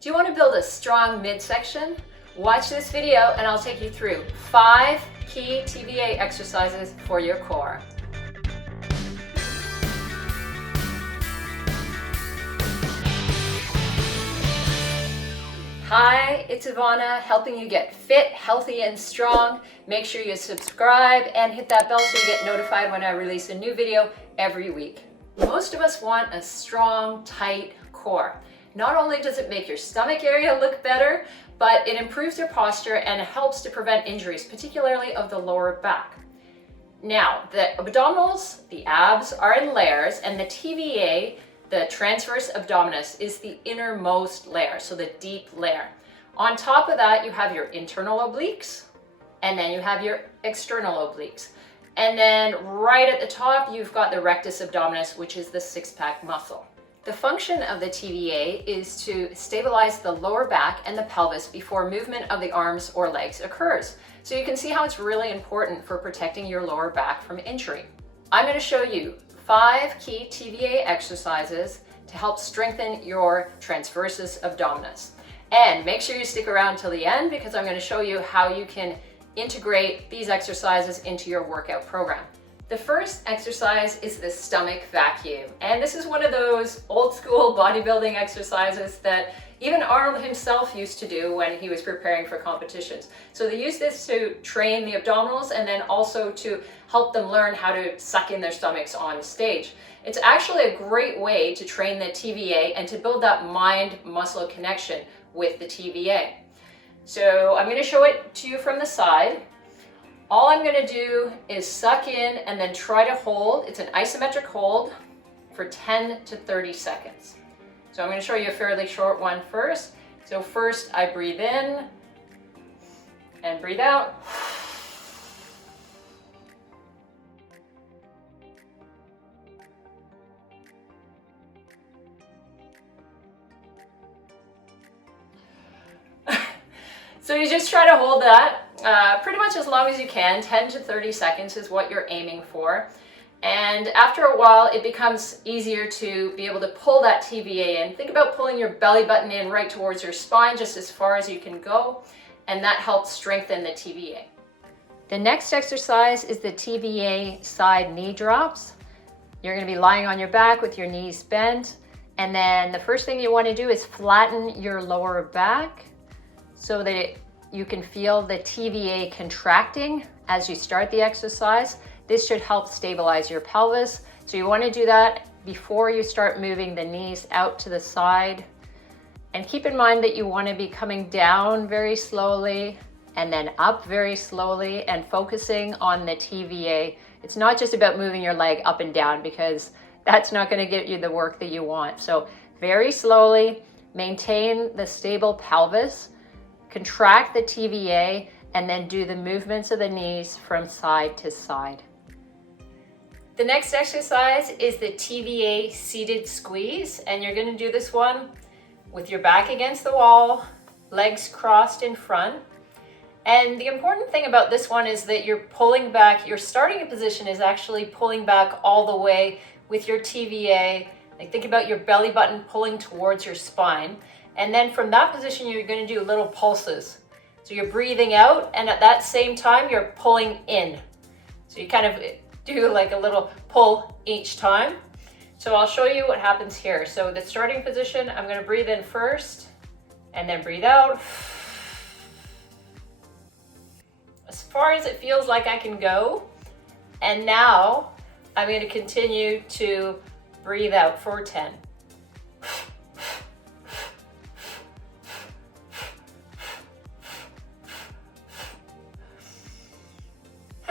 Do you want to build a strong midsection? Watch this video and I'll take you through 5 key TVA exercises for your core. Hi, it's Ivana, helping you get fit, healthy, and strong. Make sure you subscribe and hit that bell so you get notified when I release a new video every week. Most of us want a strong, tight core. Not only does it make your stomach area look better, but it improves your posture and helps to prevent injuries, particularly of the lower back. Now, the abdominals, the abs, are in layers, and the TVA, the transverse abdominis, is the innermost layer, so the deep layer. On top of that, you have your internal obliques, and then you have your external obliques. And then right at the top, you've got the rectus abdominis, which is the six-pack muscle. The function of the TVA is to stabilize the lower back and the pelvis before movement of the arms or legs occurs. So you can see how it's really important for protecting your lower back from injury. I'm going to show you 5 key TVA exercises to help strengthen your transversus abdominis. And make sure you stick around till the end because I'm going to show you how you can integrate these exercises into your workout program. The first exercise is the stomach vacuum. And this is one of those old school bodybuilding exercises that even Arnold himself used to do when he was preparing for competitions. So they use this to train the abdominals and then also to help them learn how to suck in their stomachs on stage. It's actually a great way to train the TVA and to build that mind-muscle connection with the TVA. So I'm going to show it to you from the side. All I'm going to do is suck in and then try to hold. It's an isometric hold for 10 to 30 seconds. So I'm going to show you a fairly short one first. So first I breathe in and breathe out. So you just try to hold that pretty much as long as you can. 10 to 30 seconds is what you're aiming for. And after a while, it becomes easier to be able to pull that TVA in. Think about pulling your belly button in right towards your spine, just as far as you can go. And that helps strengthen the TVA. The next exercise is the TVA side knee drops. You're going to be lying on your back with your knees bent. And then the first thing you want to do is flatten your lower back so that you can feel the TVA contracting as you start the exercise. This should help stabilize your pelvis. So you want to do that before you start moving the knees out to the side. And keep in mind that you want to be coming down very slowly and then up very slowly and focusing on the TVA. It's not just about moving your leg up and down because that's not going to get you the work that you want. So very slowly, maintain the stable pelvis, contract the TVA, and then do the movements of the knees from side to side. The next exercise is the TVA seated squeeze, and you're going to do this one with your back against the wall, legs crossed in front. And the important thing about this one is that you're pulling back, your starting position is actually pulling back all the way with your TVA. Like think about your belly button pulling towards your spine. And then from that position, you're going to do little pulses. So you're breathing out, and at that same time, you're pulling in. So you kind of do like a little pull each time. So I'll show you what happens here. So the starting position, I'm going to breathe in first, and then breathe out. As far as it feels like I can go. And now I'm going to continue to breathe out for 10.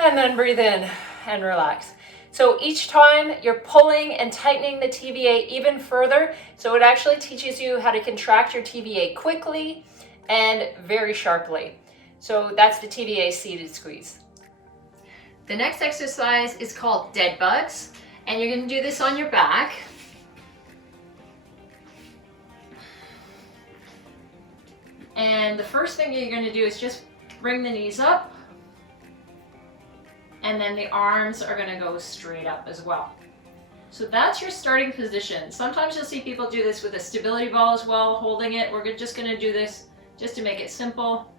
And then breathe in and relax. So each time you're pulling and tightening the TVA even further. So it actually teaches you how to contract your TVA quickly and very sharply. So that's the TVA seated squeeze. The next exercise is called dead bugs. And you're going to do this on your back. And the first thing you're going to do is just bring the knees up. And then the arms are going to go straight up as well. So that's your starting position. Sometimes you'll see people do this with a stability ball as well, holding it. We're just gonna do this just to make it simple.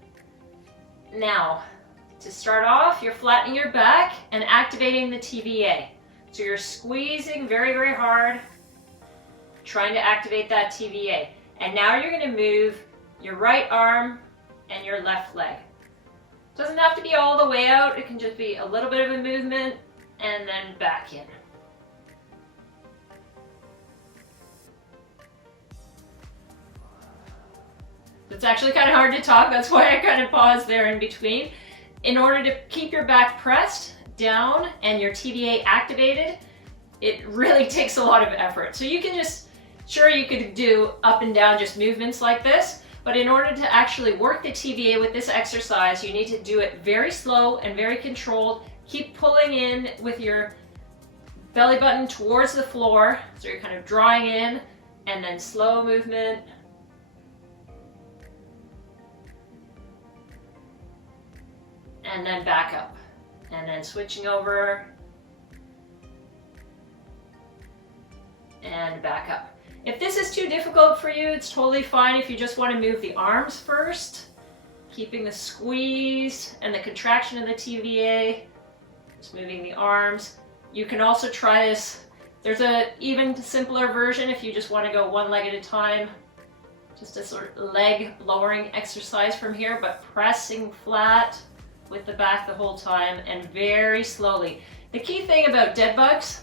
Now, to start off, you're flattening your back and activating the TVA. So you're squeezing very, very hard, trying to activate that TVA. And now you're gonna move your right arm and your left leg. Doesn't have to be all the way out, it can just be a little bit of a movement and then back in. It's actually kind of hard to talk, that's why I kind of paused there in between. In order to keep your back pressed down and your TVA activated, it really takes a lot of effort. So you can just, sure you could do up and down just movements like this, but in order to actually work the TVA with this exercise, you need to do it very slow and very controlled. Keep pulling in with your belly button towards the floor, so you're kind of drawing in, and then slow movement. And then back up, and then switching over, and back up. If this is too difficult for you, it's totally fine if you just want to move the arms first, keeping the squeeze and the contraction of the TVA, just moving the arms. You can also try this, there's an even simpler version if you just want to go one leg at a time, just a sort of leg lowering exercise from here, but pressing flat with the back the whole time and very slowly. The key thing about dead bugs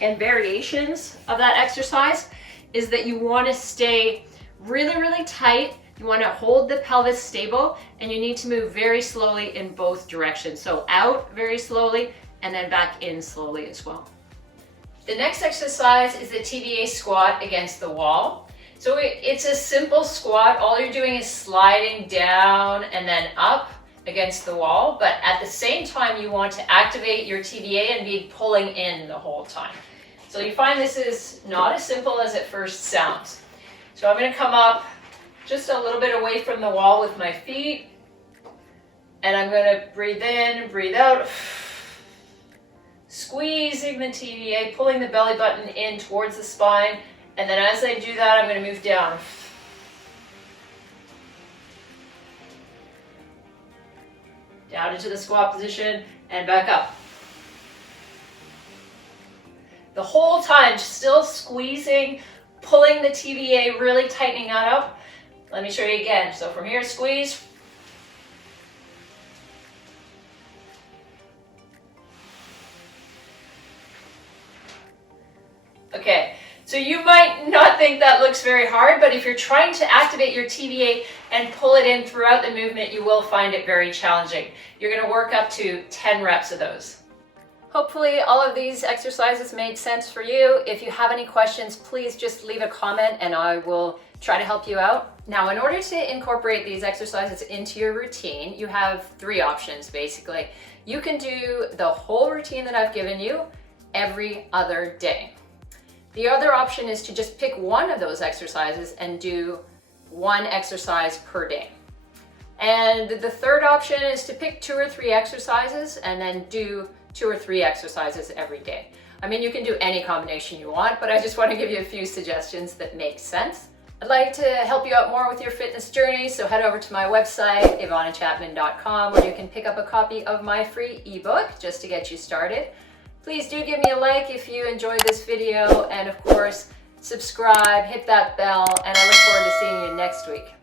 and variations of that exercise is that you want to stay really, really tight. You want to hold the pelvis stable, and you need to move very slowly in both directions. So out very slowly and then back in slowly as well. The next exercise is the TVA squat against the wall. So it's a simple squat. All you're doing is sliding down and then up against the wall, but at the same time you want to activate your TVA and be pulling in the whole time. So you find this is not as simple as it first sounds. So I'm going to come up just a little bit away from the wall with my feet, and I'm going to breathe in and breathe out, squeezing the TVA, pulling the belly button in towards the spine, and then as I do that I'm going to move down. Down into the squat position and back up. The whole time, still squeezing, pulling the TVA, really tightening that up. Let me show you again. So from here, squeeze. Okay, so you might not think that looks very hard, but if you're trying to activate your TVA and pull it in throughout the movement, you will find it very challenging. You're going to work up to 10 reps of those. Hopefully all of these exercises made sense for you. If you have any questions, please just leave a comment and I will try to help you out. Now, in order to incorporate these exercises into your routine, you have 3 options basically. You can do the whole routine that I've given you every other day. The other option is to just pick one of those exercises and do one exercise per day. And the third option is to pick 2 or 3 exercises and then do 2 or 3 exercises every day. I mean, you can do any combination you want, but I just want to give you a few suggestions that make sense. I'd like to help you out more with your fitness journey, so head over to my website, ivanachapman.com, where you can pick up a copy of my free ebook just to get you started. Please do give me a like if you enjoyed this video, and of course, subscribe, hit that bell, and I look forward to seeing you next week.